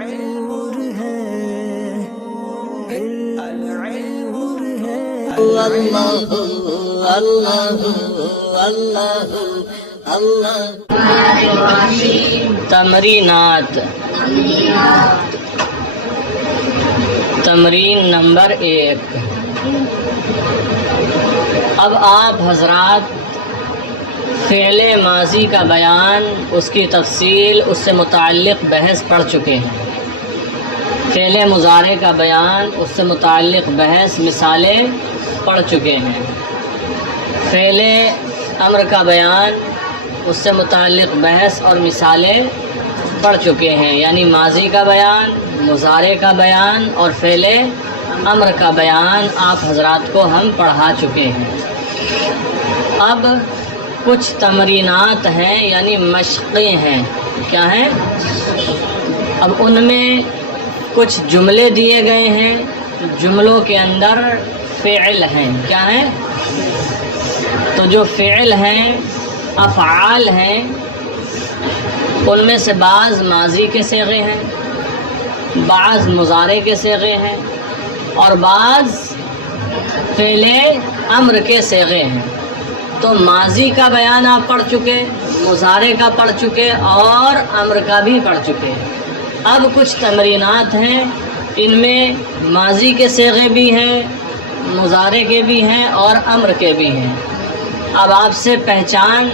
نور ہے نور ہے اللہ اللہ اللہ اللہ۔ تمرینات، تمرین نمبر 1۔ اب آپ حضرات فعل ماضی کا بیان، اس کی تفصیل، اس سے متعلق بحث پڑھ چکے ہیں۔ فعل مضارع کا بیان، اس سے متعلق بحث، مثالیں پڑھ چکے ہیں۔ فعل امر کا بیان، اس سے متعلق بحث اور مثالیں پڑھ چکے ہیں، یعنی ماضی کا بیان، مضارع کا بیان اور فعل امر کا بیان آپ حضرات کو ہم پڑھا چکے ہیں۔ اب کچھ تمرینات ہیں، یعنی مشقیں ہیں۔ کیا ہیں؟ اب ان میں کچھ جملے دیے گئے ہیں، جملوں کے اندر فعل ہیں۔ کیا ہیں؟ تو جو فعل ہیں، افعال ہیں، ان میں سے بعض ماضی کے صیغے ہیں، بعض مضارع کے صیغے ہیں اور بعض فعل امر کے صیغے ہیں۔ تو ماضی کا بیان آپ پڑھ چکے، مضارع کا پڑھ چکے اور امر کا بھی پڑھ چکے۔ اب کچھ تمرینات ہیں، ان میں ماضی کے صیغے بھی ہیں، مضارع کے بھی ہیں اور امر کے بھی ہیں۔ اب آپ سے پہچان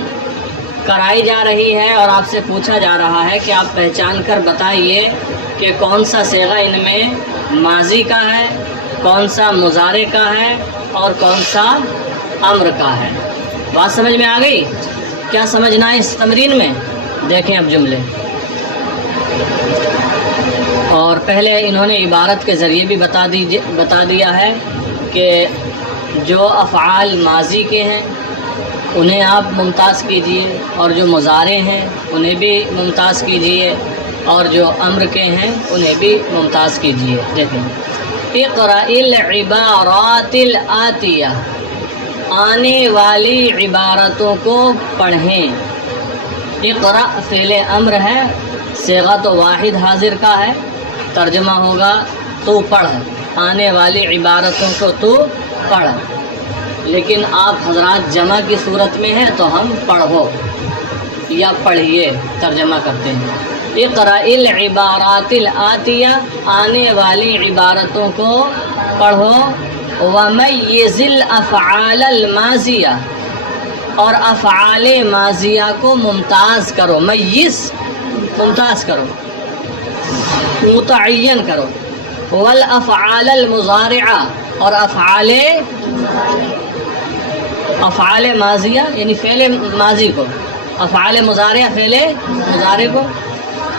کرائی جا رہی ہے اور آپ سے پوچھا جا رہا ہے کہ آپ پہچان کر بتائیے کہ کون سا صیغہ ان میں ماضی کا ہے، کون سا مضارع کا ہے اور کون سا امر کا ہے۔ بات سمجھ میں آ گئی؟ کیا سمجھنا ہے اس تمرین میں؟ دیکھیں اب جملے، اور پہلے انہوں نے عبارت کے ذریعے بھی بتا دیا ہے کہ جو افعال ماضی کے ہیں انہیں آپ ممتاز کیجئے، اور جو مضارع ہیں انہیں بھی ممتاز کیجئے، اور جو امر کے ہیں انہیں بھی ممتاز کیجئے۔ دیکھیں، اقرأ العبارات الآتیہ، آنے والی عبارتوں کو پڑھیں۔ اقرأ فعل امر ہے، صیغہ تو واحد حاضر کا ہے، ترجمہ ہوگا تو پڑھ، آنے والی عبارتوں کو تو پڑھ۔ لیکن آپ حضرات جمع کی صورت میں ہے تو ہم پڑھو یا پڑھیے ترجمہ کرتے ہیں۔ اقرأ العبارات الآتیہ، آنے والی عبارتوں کو پڑھو۔ ومیز الافعال الماضیہ، اور افعال ماضیہ کو ممتاز کرو۔ میز ممتاز کرو، متعین کرو۔ والافعال المضارعہ، اور افعال ماضیہ یعنی فعل ماضی کو، افعال مضارعہ فعل مضارع کو،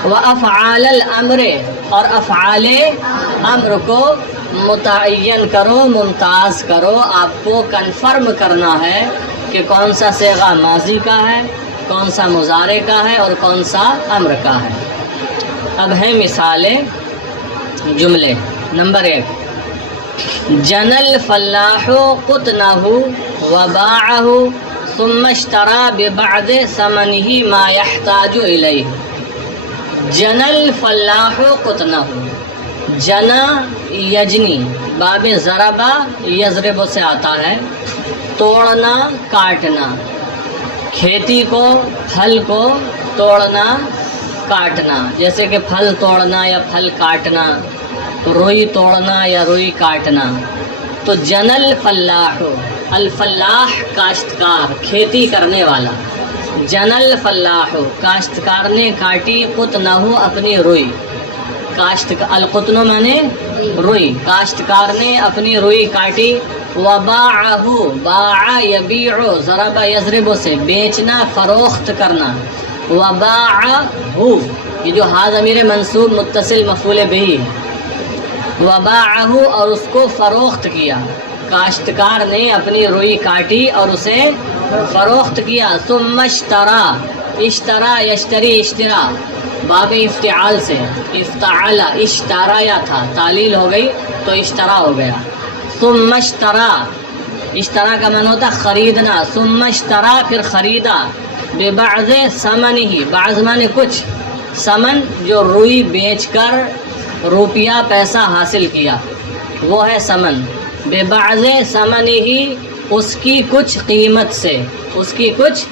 وافعال الامر، اور افعال امر کو متعین کرو، ممتاز کرو۔ آپ کو کنفرم کرنا ہے کہ کون سا صیغہ ماضی کا ہے، کون سا مضارع کا ہے اور کون سا امر کا ہے۔ اب ہیں مثالیں، جملے۔ نمبر 1، جنى الفلاح قطنه وباعه ثم اشترى ببعض ثمنه ما يحتاج إليه۔ جنى الفلاح قطنه، جنا یجنی، باب ضربہ یضرب سے آتا ہے، توڑنا، کاٹنا، کھیتی کو، پھل کو توڑنا، کاٹنا، جیسے کہ پھل توڑنا یا پھل کاٹنا، روئی توڑنا یا روئی کاٹنا۔ تو جنى الفلاح، الفلاح کاشتکار، کھیتی کرنے والا۔ جنى الفلاح، کاشتکار نے کاٹی، قطنہ، اپنی روئی۔ القطن مانے روئی، کاشتکار نے اپنی روئی کاٹی۔ وباعہ، باع یبیع، ضرب یضرب سے بیچنا، فروخت کرنا۔ وباعہ، یہ جو ہا ضمیر منصوب متصل مفعول بہ، وباعہ، اور اس کو فروخت کیا۔ کاشتکار نے اپنی روئی کاٹی اور اسے فروخت کیا۔ ثم اشترا، اشترا یشتری، اشترا باب افتعال سے، افتعال، اشترایا تھا، تعلیل ہو گئی تو اشترا ہو گیا۔ ثم اشترا، اشترا کا معنی ہوتا خریدنا۔ ثم اشترا، پھر خریدا، ببعض ثمنہ، بعض معنی کچھ، سمن جو روئی بیچ کر روپیہ پیسہ حاصل کیا وہ ہے سمن. ببعض ثمنہ اس کی کچھ قیمت سے، اس کی کچھ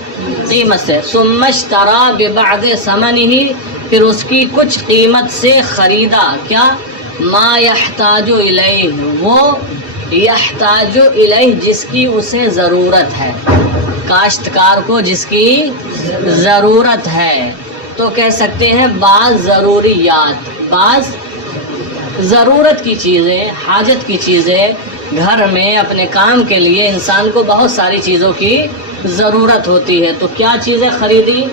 قیمت سے. ثم اشتری ببعض ثمنہ پھر اس کی کچھ قیمت سے خریدا کیا؟ ما یحتاج الیہ وہ یحتاج الیہ جس کی اسے ضرورت ہے، کاشتکار کو جس کی ضرورت ہے. تو کہہ سکتے ہیں بعض ضروریات، بعض ضرورت کی چیزیں، حاجت کی چیزیں. گھر میں اپنے کام کے لیے انسان کو بہت ساری چیزوں کی ضرورت ہوتی ہے. تو کیا چیزیں خریدی؟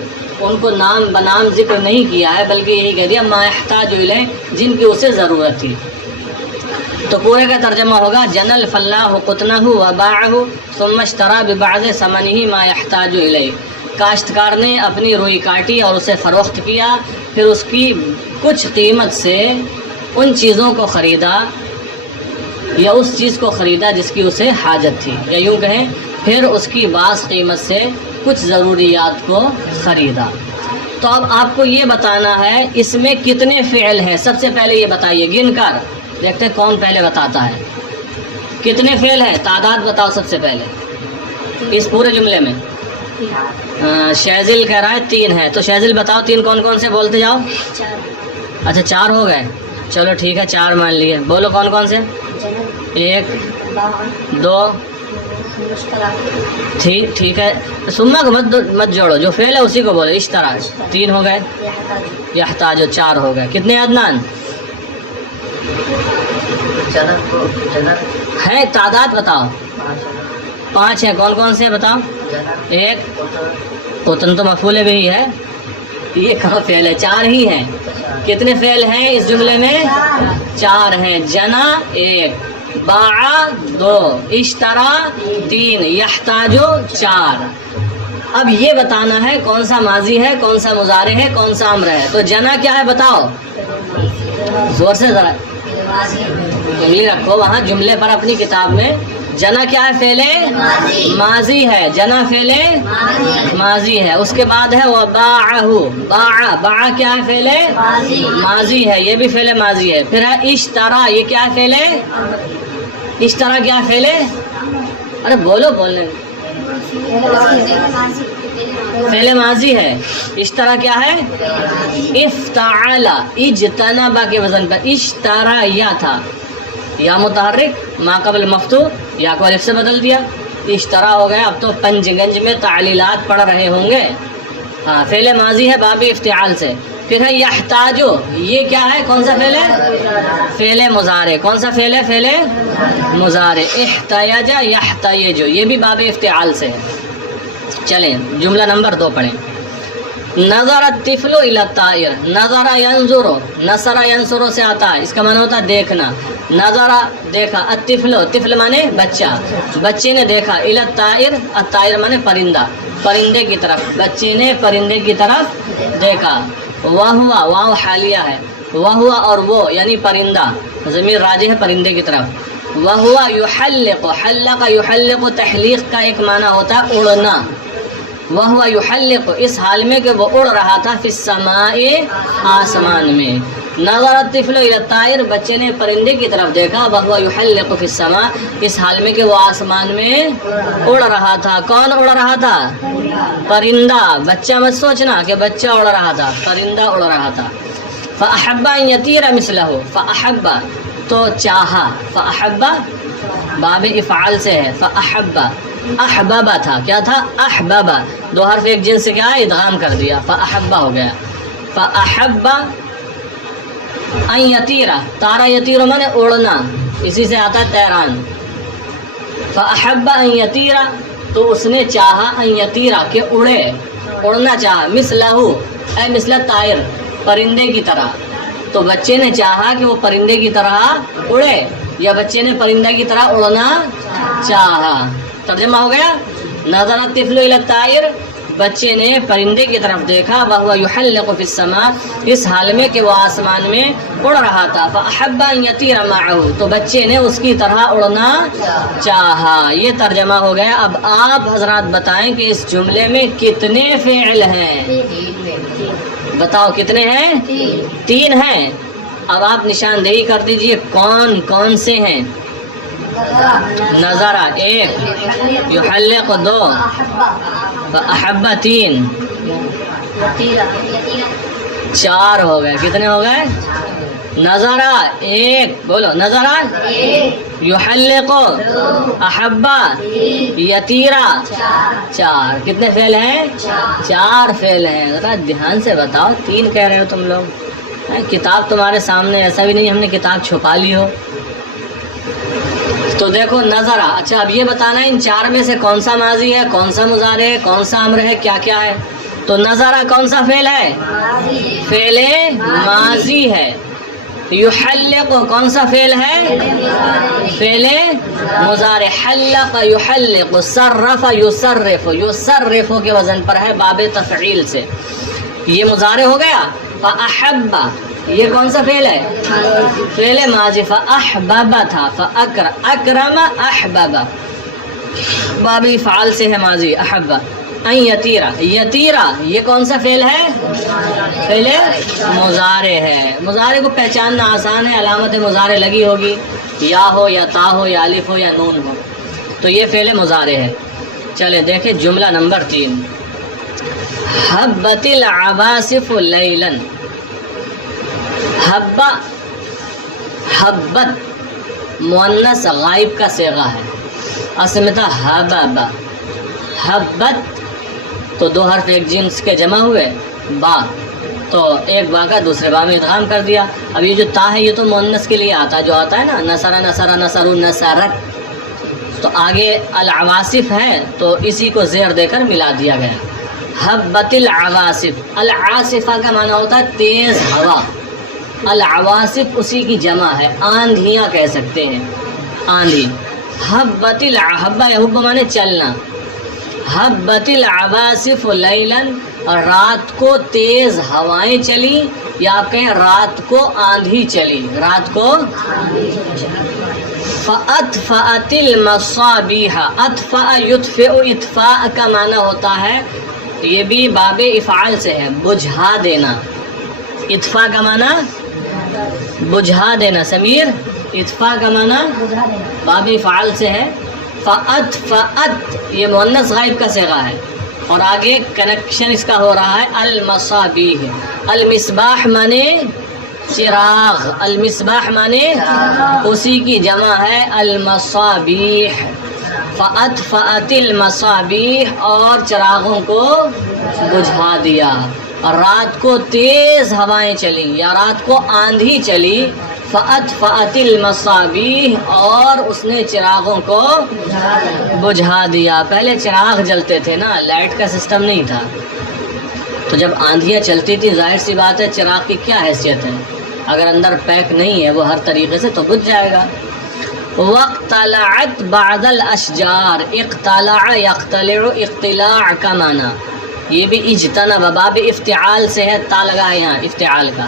ان کو نام بنام ذکر نہیں کیا ہے بلکہ یہی کہہ دیا ما یحتاج الیہ جن کی اسے ضرورت تھی. تو پورے کا ترجمہ ہوگا جنى الفلاح قطنہ وباعہ ثم اشتری ببعض ثمنہ ما یحتاج الیہ. کاشتکار نے اپنی روئی کاٹی اور اسے فروخت کیا، پھر اس کی کچھ قیمت سے ان چیزوں کو خریدا یا اس چیز کو خریدا جس کی اسے حاجت تھی، یا یوں کہیں پھر اس کی بعض قیمت سے کچھ ضروریات کو خریدا. تو اب آپ کو یہ بتانا ہے اس میں کتنے فعل ہیں. سب سے پہلے یہ بتائیے گن کر، دیکھتے کون پہلے بتاتا ہے. کتنے فعل ہیں؟ تعداد بتاؤ سب سے پہلے اس پورے جملے میں. شیزل کہہ رہا ہے 3 ہے، تو شیزل بتاؤ 3 کون کون سے بولتے جاؤ. اچھا 4 ہو گئے، چلو ٹھیک ہے 4 مان لیے. بولو کون کون سے. 1 2 ٹھیک ہے. سما کو مت جوڑو، جو فعل ہے اسی کو بولو. اشترا 3 ہو گئے، یحتاج 4 ہو گئے. کتنے عدنان ہے؟ تعداد بتاؤ. 5 ہیں. کون کون سے بتاؤ. 1 قطن تو مفعول بھی ہے، یہ کہاں فعل ہے؟ 4 ہی ہیں. کتنے فعل ہیں اس جملے میں؟ 4 ہیں. جنا 1، باع 2، اشترا 3، یحتاج 4. اب یہ بتانا ہے کون سا ماضی ہے، کون سا مضارع ہے، کون سا امر ہے. تو جنا کیا ہے بتاؤ زور سے ذرا انگلی رکھو وہاں جملے پر اپنی کتاب میں. جنا کیا ہے؟ فعل ماضی ہے. جنا فعل ماضی ہے. اس کے بعد ہے وباعہ، باع کیا ہے؟ فعل ماضی ہے، یہ بھی فعل ماضی ہے. پھر ہے اشترا، یہ کیا ہے؟ فعل اشترا کیا ہے؟ فعل ارے بولو بولنے فعل ماضی ہے. اشترا کیا ہے؟ افتعل، اجتنبا کے وزن پر. اشترا یا تھا، یا متحرک ما قبل مفتوح، یا کو الف سے بدل دیا، اشترا ہو گیا. اب تو پنج گنج میں تعلیلات پڑھ رہے ہوں گے. ہاں فعل ماضی ہے باب افتعال سے. پھر ہے یحتاجو، یہ کیا ہے؟ کون سا فعل ہے؟ فعل مضارع. کون سا فعل ہے؟ فعل مضارع. احتیج یحتیجو، یہ بھی باب افتعال سے ہے. چلیں جملہ نمبر 2 پڑھیں. نظر الطفل الی الطائر، نظر ینظر، نصر ینصر سے آتا ہے، اس کا معنی ہوتا ہے دیکھنا. نظر دیکھا، الطفل، طفل مانے بچہ، بچے نے دیکھا. الی الطائر، الطائر مانے پرندہ، پرندے کی طرف. بچے نے پرندے کی طرف دیکھا. وہوا، واو حالیہ ہے. وہوا اور وہ یعنی پرندہ، ضمیر راجع ہے پرندے کی طرف. وہوا یحلق، حلق یحلق، تحلیق کا ایک معنی ہوتا ہے اڑنا. وہوا یحلق، اس حال میں کہ وہ اڑ رہا تھا. فی السماء، آسمان میں. نظر الطفل الی الطائر، بچے نے پرندے کی طرف دیکھا. وہوا یحلق فی السماء، اس حال میں کہ وہ آسمان میں اڑ رہا تھا. کون اڑ رہا تھا؟ پرندہ. بچہ مت سوچنا کہ بچہ اڑ رہا تھا، پرندہ اڑ رہا تھا. فاحب ان یطیر مثلہ، فاحب تو چاہا. فاحب باب افعال سے ہے. فاحب احبابا تھا، کیا تھا؟ احبابا. 2 حرف ایک جنس سے کیا ہے؟ ادغام کر دیا. فاحبا ہو گیا. فاحب ان یطیرا، تارا یطیر مانے اڑنا، اسی سے آتا ہے تیران. فاحب ان یطیرا، تو اس نے چاہا. ان یطیرا کہ اڑے، اڑنا چاہا. مثلہ اے مثل طائر، پرندے کی طرح. تو بچے نے چاہا کہ وہ پرندے کی طرح اڑے، یا بچے نے پرندہ کی طرح اڑنا چاہا. ترجمہ ہو گیا. نظر الطفل الی الطائر، بچے نے پرندے کی طرف دیکھا. وہو یحلق فی السماء، اس حال میں کہ وہ آسمان میں اڑ رہا تھا. فاحب ان یطیر معه، تو بچے نے اس کی طرح اڑنا چاہا. یہ ترجمہ ہو گیا. اب آپ حضرات بتائیں کہ اس جملے میں کتنے فعل ہیں؟ بتاؤ کتنے ہیں؟ تین ہیں. اب آپ نشاندہی کر دیجئے کون کون سے ہیں. نظرہ ایک، یحلق دو، فاحب تین، چار ہو گئے. کتنے ہو گئے؟ نظرہ ایک، بولو نظرہ، یحلق، احبا، یتیرا، چار. کتنے فعل ہیں؟ چار فعل ہیں. ذرا دھیان سے بتاؤ، تین کہہ رہے ہو تم لوگ. کتاب تمہارے سامنے، ایسا بھی نہیں ہم نے کتاب چھپا لی ہو. تو دیکھو نظرہ. اچھا اب یہ بتانا ان چار میں سے کون سا ماضی ہے، کون سا مضارع ہے، کون سا امر ہے، کیا کیا ہے. تو نظرہ کون سا فعل ہے؟ فعل ماضی ہے. یحلق کون سا فعل ہے؟ فعل مضارع. حلق یحلق، صرف یصرف، یصرف کے وزن پر ہے باب تفعیل سے. یہ مضارع ہو گیا. فاحب یہ کون سا فعل ہے؟ فعل ماضی. فاحبب تھا، اکرم احبب باب افعال سے ہے ماضی. احب. ان یتیرا، یتیرا یہ کون سا فعل ہے؟ فعل مضارع ہے. مضارع کو پہچاننا آسان ہے. علامت مضارع لگی ہوگی، یا ہو یا تا ہو یا الف ہو یا نون ہو. تو یہ فعل مضارع ہے. چلے دیکھیں جملہ نمبر 3. حبت العباسف لیلا. حبا، حبت مؤنث غائب کا صیغہ ہے. اصل میں تھا حبب. حبت تو دو حرف ایک جنس کے جمع ہوئے، با تو ایک با کا دوسرے با میں ادغام کر دیا. اب یہ جو تا ہے یہ تو مؤنث کے لیے آتا ہے، جو آتا ہے نا نصر نصر نصر نصرت. تو آگے العواصف ہے تو اسی کو زیر دے کر ملا دیا گیا. حبت العواصف. العاصفہ کا معنی ہوتا ہے تیز ہوا. العواصف اسی کی جمع ہے، آندھیاں کہہ سکتے ہیں، آندھی. حبت الحبہ یحب معنی چلنا. حبت العواصف لیلاً، رات کو تیز ہوائیں چلی، یا آپ کہیں رات کو آندھی چلی. رات کو فأطفأت المصابیح. اطفأ یطفئ، اطفاء کا معنی ہوتا ہے، یہ بھی باب افعال سے ہے، بجھا دینا. اطفاء کا معنی بجھا دینا. سمیر اطفاء کا معنی باب افعال سے ہے. فأطفأت یہ مؤنث غائب کا صیغہ ہے، اور آگے کنیکشن اس کا ہو رہا ہے المصابیح. المصباح مانے چراغ، المصباح مانے اسی کی جمع ہے المصابیح. فأطفأت المصابیح اور چراغوں کو بجھا دیا. اور رات کو تیز ہوائیں چلی یا رات کو آندھی چلی. فأطفأت المصابیح اور اس نے چراغوں کو بجھا دیا. پہلے چراغ جلتے تھے نا، لائٹ کا سسٹم نہیں تھا. تو جب آندھیاں چلتی تھی ظاہر سی بات ہے چراغ کی کیا حیثیت ہے، اگر اندر پیک نہیں ہے وہ ہر طریقے سے تو بجھ جائے گا. وَاقْتَلَعَتْ بَعْضَ الْأَشْجَارِ. اقتلع یقتلع، اقتلاع کا معنی یہ بھی اجتنب باب افتعال سے ہے، تا لگا ہے یہاں افتعال کا.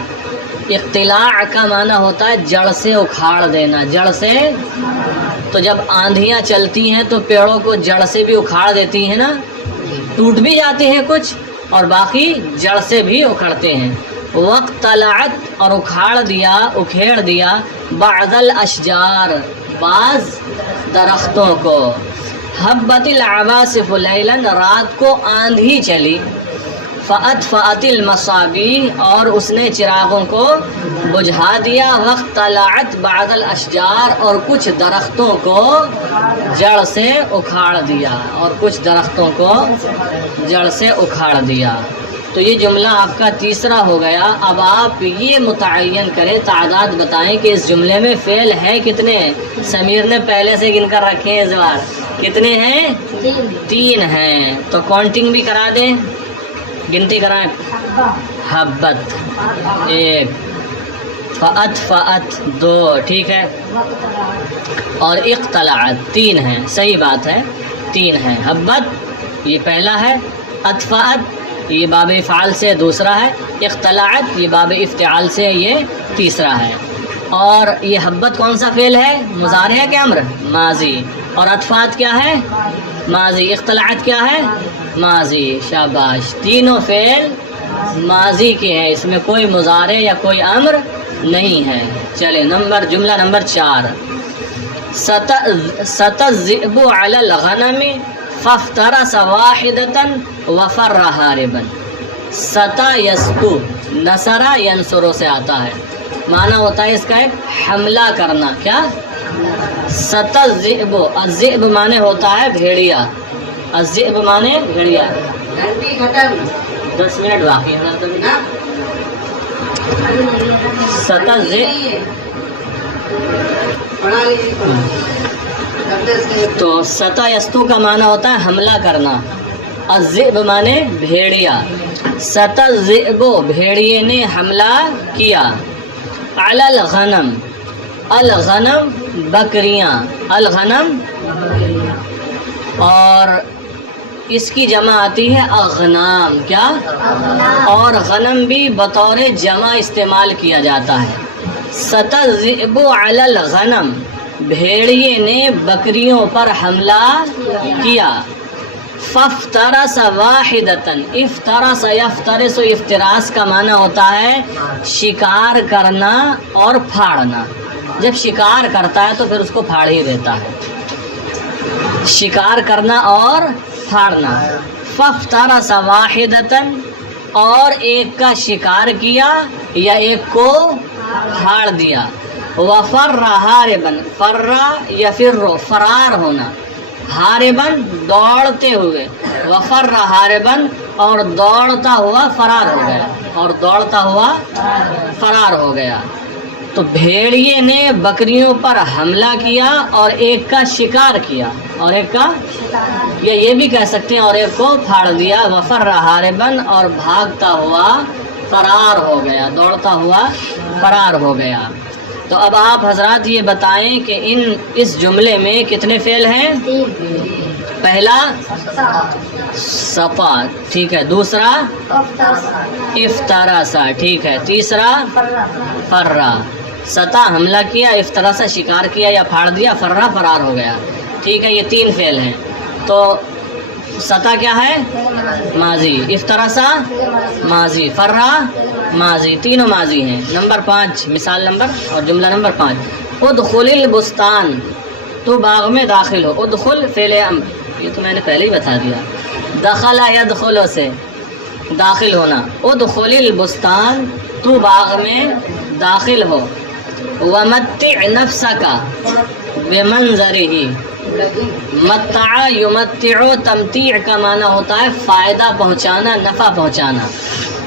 اقتلاع کا معنی ہوتا ہے جڑ سے اکھاڑ دینا. جڑ سے، تو جب آندھیاں چلتی ہیں تو پیڑوں کو جڑ سے بھی اکھاڑ دیتی ہیں نا، ٹوٹ بھی جاتے ہیں کچھ اور باقی جڑ سے بھی اکھڑتے ہیں. وَاقْتَلَعَتْ اور اکھاڑ دیا، اکھیڑ دیا، بعض الاشجار بعض درختوں کو. حبت العواصف لیلاً رات کو آندھی چلی. فأطفأت المصابیح اور اس نے چراغوں کو بجھا دیا. واقتلعت بعض الاشجار اور کچھ درختوں کو جڑ سے اکھاڑ دیا، اور کچھ درختوں کو جڑ سے اکھاڑ دیا. تو یہ جملہ آپ کا تیسرا ہو گیا. اب آپ یہ متعین کریں، تعداد بتائیں کہ اس جملے میں فعل ہے کتنے. سمیر نے پہلے سے گن کر رکھے ہیں، اس بار کتنے ہیں؟ 3 ہیں. تو کاؤنٹنگ بھی کرا دیں، گنتی کرائیں. حبت 1، فأطفأت 2، ٹھیک ہے، اور اقتلعت 3 ہیں. صحیح بات ہے، 3 ہیں. حبت یہ پہلا ہے، اطفأت یہ باب افعال سے دوسرا ہے، اقتلعت یہ باب افتعال سے یہ تیسرا ہے. اور یہ حبت کون سا فعل ہے؟ مضارع ہے کہ امر؟ ماضی. اور اطفأت کیا ہے؟ ماضی. اقتلعت کیا ہے؟ ماضی. شاباش، تینوں فعل ماضی کے ہیں، اس میں کوئی مضارع یا کوئی امر نہیں ہے۔ چلے جملہ نمبر 4، ستذئب علی الغنم فافترس واحدۃ وفر حاربا۔ ستا یستو نصرہ ینصرو سے آتا ہے، معنی ہوتا ہے اس کا ایک حملہ کرنا۔ کیا؟ ستذئب، الذئب معنی ہوتا ہے بھیڑیا، الذئب معنی بھیڑیا۔ 10 منٹ باقی ہے۔ تو ستا یستو کا معنی ہوتا ہے حملہ کرنا، الذئب معنی بھیڑیا۔ ستذئب بھیڑیے نے حملہ کیا، علی الغنم، الغنم بکریاں، الغنم، اور اس کی جمع آتی ہے اغنام۔ کیا؟ اور غنم بھی بطور جمع استعمال کیا جاتا ہے۔ ستذئب علی الغنم، بھیڑیے نے بکریوں پر حملہ کیا۔ فافترس واحدۃ، افترس یفترس، افتراس کا معنی ہوتا ہے شکار کرنا اور پھاڑنا۔ جب شکار کرتا ہے تو پھر اس کو پھاڑ ہی دیتا ہے، شکار کرنا اور پھاڑنا۔ فافترس واحدۃ، اور ایک کا شکار کیا یا ایک کو پھاڑ دیا۔ وفر حاربا، فر یفر، فرار ہونا، حاربا دوڑتے ہوئے، وفر حاربا، اور دوڑتا ہوا فرار ہو گیا، اور دوڑتا ہوا فرار ہو گیا۔ تو بھیڑیے نے بکریوں پر حملہ کیا اور ایک کا شکار کیا، اور ایک کا، یا یہ بھی کہہ سکتے ہیں اور ایک کو پھاڑ دیا۔ وفر حاربا، اور بھاگتا ہوا فرار ہو گیا، دوڑتا ہوا فرار ہو گیا۔ تو اب آپ حضرات یہ بتائیں کہ اس جملے میں کتنے فعل ہیں؟ پہلا سپا، ٹھیک ہے، دوسرا افتراسا، ٹھیک ہے، تیسرا فرا۔ ستا حملہ کیا، افتراسا شکار کیا یا پھاڑ دیا، فرا فرار ہو گیا، ٹھیک ہے، یہ 3 فعل ہیں۔ تو ستا کیا ہے؟ ماضی، افتراسا ماضی، فرا ماضی، تینوں ماضی ہیں۔ نمبر 5، مثال نمبر اور جملہ نمبر 5، ادخل البستان، تو باغ میں داخل ہو۔ ادخل فعل امر، یہ تو میں نے پہلے ہی بتا دیا، دخل یدخل سے داخل ہونا۔ ادخل البستان، تو باغ میں داخل ہو۔ ومتع نفسک بمنظرہ، متع یمتع، تمتیع کا معنی ہوتا ہے فائدہ پہنچانا، نفع پہنچانا۔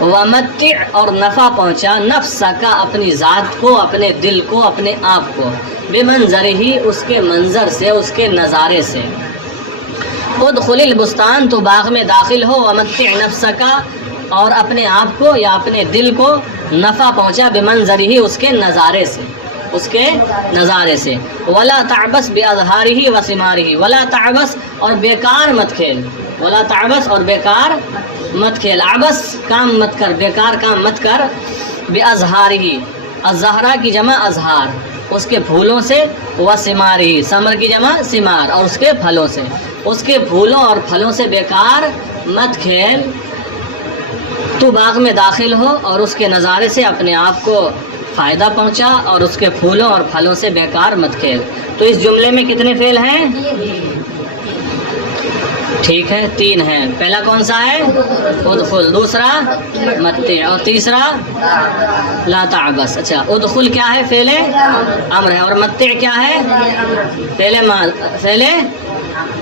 ومتع، اور نفع پہنچا، نفسک، اپنی ذات کو، اپنے دل کو، اپنے آپ کو، بمنظرہ، اس کے منظر سے، اس کے نظارے سے۔ ادخل البستان، تو باغ میں داخل ہو۔ ومتع نفسک، اور اپنے آپ کو یا اپنے دل کو نفع پہنچا، بمنظرہ، اس کے نظارے سے، اس کے نظارے سے۔ ولا تعبس باظہارہ وثمارہ، ولا تعبس، اور بیکار مت کھیل، ولا تعبس، اور بیکار مت کھیل، عبس کام مت کر، بیکار کام مت کر، باظہارہ، الزہرا کی جمع ازہار، اس کے پھولوں سے، وثمارہ، ثمر کی جمع ثمار، اور اس کے پھلوں سے، اس کے پھولوں اور پھلوں سے بیکار مت کھیل۔ تو باغ میں داخل ہو اور اس کے نظارے سے اپنے آپ کو فائدہ پہنچا، اور اس کے پھولوں اور پھلوں سے بیکار مت کھیل۔ تو اس جملے میں کتنے فعل ہیں؟ ٹھیک ہے، 3 ہیں۔ پہلا کون سا ہے؟ ادخل، دوسرا متع، اور تیسرا لا تعبس۔ اچھا، ادخل کیا ہے؟ فعل امر ہے، اور متع کیا ہے؟ فعل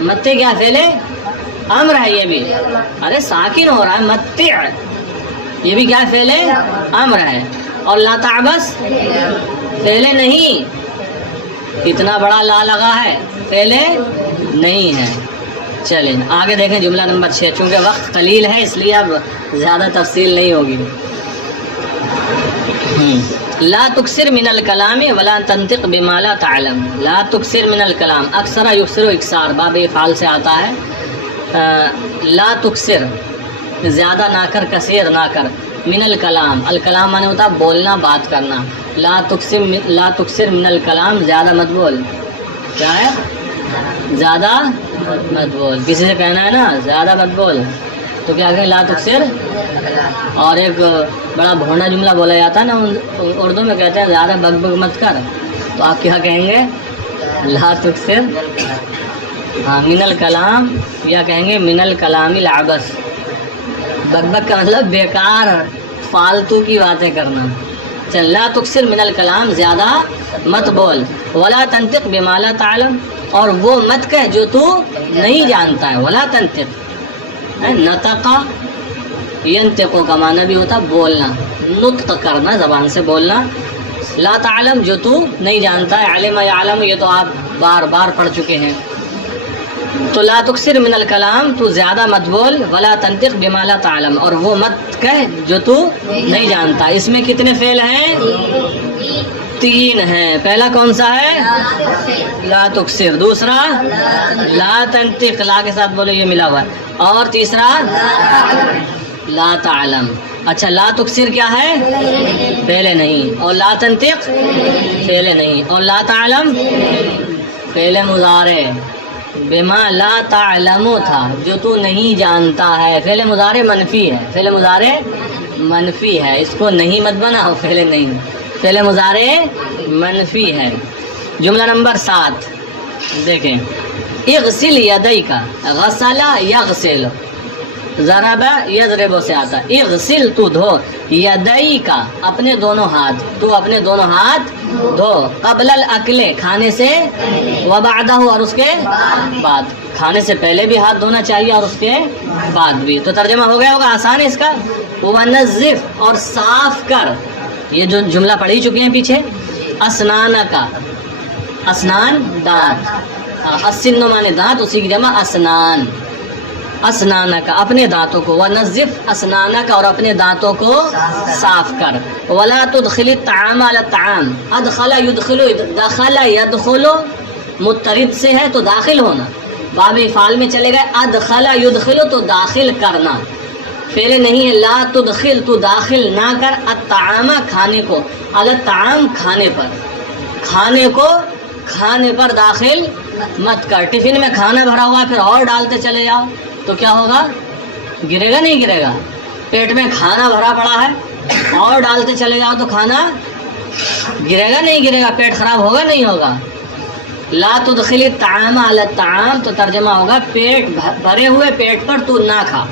متع کیا ہے؟ فعل امر ہے، یہ بھی، ارے ساکن ہو رہا ہے، متع، یہ بھی کیا ہے؟ فعل امر ہے۔ اور لا تعبس فعل نہیں، اتنا بڑا لا لگا ہے، فعل نہیں ہے۔ چلیں آگے دیکھیں جملہ نمبر 6، چونکہ وقت قلیل ہے اس لیے اب زیادہ تفصیل نہیں ہوگی۔ لا تکثر من الکلام ولا تنطق بما لا تعلم۔ لا تکثر من الکلام، اکثر یکثر اکثار، باب افعال سے آتا ہے۔ لا تکثر، زیادہ نہ کر، کثیر نہ کر، من الکلام، الکلام معنی ہوتا ہے بولنا، بات کرنا۔ لا تکثر من الکلام، زیادہ مت بول، کیا ہے؟ زیادہ مت بول، کسی سے کہنا ہے نا زیادہ مت بول، تو کیا کہیں؟ لا تکثر اور ایک بڑا بھونڈا جملہ بولا جاتا ہے نا اردو میں، کہتے ہیں زیادہ بگ بگ مت کر، تو آپ کیا کہیں گے؟ لا تکثر من الکلام، یا کہیں گے من الکلام العبث۔ بگ بگ کا مطلب بیکار فالتو کی باتیں کرنا۔ چل، لا تکثر من الکلام، زیادہ مت بول، ولا تنطق بما لا تعلم، اور وہ مت کہہ جو تو نہیں جانتا ہے۔ ولا تنطق، نطقا ینطقو کا معنی بھی ہوتا بولنا، نطق کرنا، زبان سے بولنا۔ لا تعلم، جو تو نہیں جانتا ہے، علم یعلم یہ تو آپ بار بار پڑھ چکے ہیں۔ تو لا تکثر من الکلام، تو زیادہ مت بول، ولا تنطق بما لا تعلم، اور وہ مت کہہ جو تو نہیں جانتا۔ اس میں کتنے فعل ہیں؟ 3 ہیں۔ پہلا کون سا ہے؟ لا تکثر، دوسرا لا تنطق، لا کے ساتھ بولو یہ ملا ہوا ہے، اور تیسرا لا تعلم۔ اچھا، لا تکثر کیا ہے؟ فعل نہیں، اور لا تنطق فعل نہیں، اور لا تعلم فعل مضارع۔ بما لا تعلم تھا، جو تو نہیں جانتا ہے، فعل مضارع منفی ہے، فعل مضارع منفی ہے، اس کو نہیں مت بناؤ، فعل نہیں، فعل مضارع منفی ہے۔ جملہ نمبر 7 دیکھیں، اغسل یدیک، غسل یغسل، ضرب یضرب سے آتا ہے۔ اغسل، تو دھو، یدیک اپنے دونوں ہاتھ، تو اپنے دونوں ہاتھ دھو، قبل الاکل کھانے سے، وبعدہ اور اس کے بعد، کھانے سے پہلے بھی ہاتھ دھونا چاہیے اور اس کے بعد بھی۔ تو ترجمہ ہو گیا ہوگا، آسان ہے اس کا۔ ونظف، اور صاف کر، یہ جو جملہ پڑھی چکے ہیں پیچھے، اسنان کا، اسنان دانت، السن مانے دانت، اسی کی جمع اسنان، اسنان کا اپنے دانتوں کو، ونظف اسنان کا، اور اپنے دانتوں کو صاف کر۔ ولا تدخل الطعام على الطعام، ادخل يدخل، دخل يدخل مترد سے ہے تو داخل ہونا، باب فعل میں چلے گئے، ادخل يدخل تو داخل کرنا، فعل نہیں ہے۔ لا تدخل، تو داخل نہ کر، الطعام کھانے کو، على الطعام کھانے پر، کھانے کو کھانے پر داخل مت کر۔ ٹفن میں کھانا بھرا ہوا ہے، پھر اور ڈالتے چلے جاؤ تو کیا ہوگا؟ گرے گا نہیں گرے گا؟ پیٹ میں کھانا بھرا پڑا ہے اور ڈالتے چلے جاؤ تو کھانا گرے گا نہیں گرے گا؟ پیٹ خراب ہوگا نہیں ہوگا؟ لا تدخل الطعام علی الطعام، تو ترجمہ ہوگا پیٹ بھرے ہوئے پیٹ پر تو نہ کھا،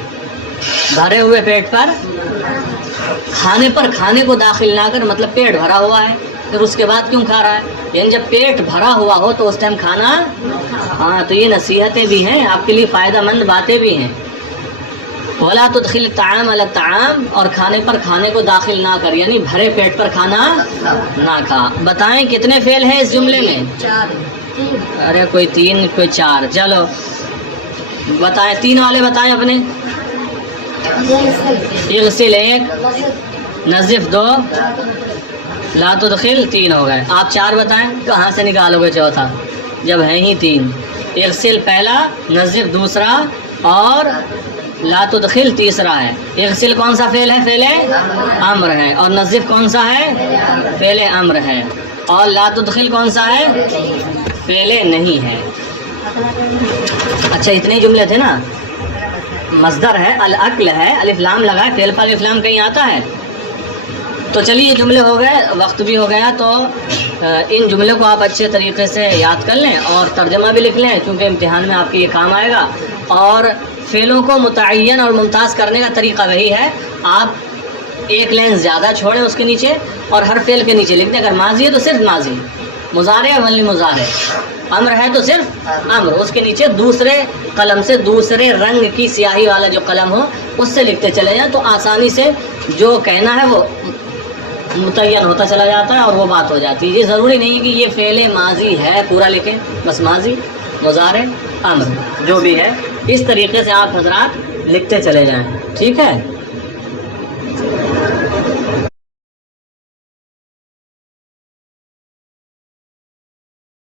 بھرے ہوئے پیٹ پر کھانے پر کھانے کو داخل نہ کر، مطلب پیٹ بھرا ہوا ہے، پھر اس کے بعد کیوں کھا رہا ہے؟ یعنی جب پیٹ بھرا ہوا ہو تو اس ٹائم کھانا، ہاں تو یہ نصیحتیں بھی ہیں آپ کے لیے، فائدہ مند باتیں بھی ہیں۔ ولا تدخل الطعام علی الطعام، اور کھانے پر کھانے کو داخل نہ کر، یعنی بھرے پیٹ پر کھانا نہ کھا۔ بتائیں کتنے فعل ہیں اس جملے میں؟ 4۔ ارے کوئی 3 کوئی 4، چلو بتائیں، 3 والے بتائیں اپنے۔ اغسل 1، نظف 2، لا تدخل 3 ہو گئے۔ آپ 4 بتائیں، کہاں سے نکالو گے چوتھا جب ہیں ہی 3؟ اغسل پہلا، نظف دوسرا، اور لا تدخل تیسرا ہے۔ اغسل کون سا فعل ہے؟ فعل امر ہے، اور نظف کون سا ہے؟ فعل امر ہے، اور لا تدخل کون سا ہے؟ فعل نہیں ہے۔ اچھا اتنے جملے تھے نا۔ مصدر ہے، الاکل ہے، الف لام لگا ہے، فعل پر الف لام کہیں آتا ہے؟ تو چلیے یہ جملے ہو گئے، وقت بھی ہو گیا، تو ان جملوں کو آپ اچھے طریقے سے یاد کر لیں اور ترجمہ بھی لکھ لیں، کیونکہ امتحان میں آپ کے یہ کام آئے گا۔ اور فعلوں کو متعین اور ممتاز کرنے کا طریقہ وہی ہے، آپ ایک لائن زیادہ چھوڑیں اس کے نیچے اور ہر فعل کے نیچے لکھ دیں۔ اگر ماضی ہے تو صرف ماضی، مضارع ولی مضارع، امر ہے تو صرف امر، اس کے نیچے دوسرے قلم سے، دوسرے رنگ کی سیاہی والا جو قلم ہو اس سے لکھتے چلے جائیں، تو آسانی سے جو کہنا ہے وہ متعین ہوتا چلا جاتا ہے اور وہ بات ہو جاتی ہے۔ یہ ضروری نہیں کہ یہ فعل ماضی ہے پورا لکھیں، بس ماضی، مضارع، امر جو بھی ہے اس طریقے سے آپ حضرات لکھتے چلے جائیں، ٹھیک ہے۔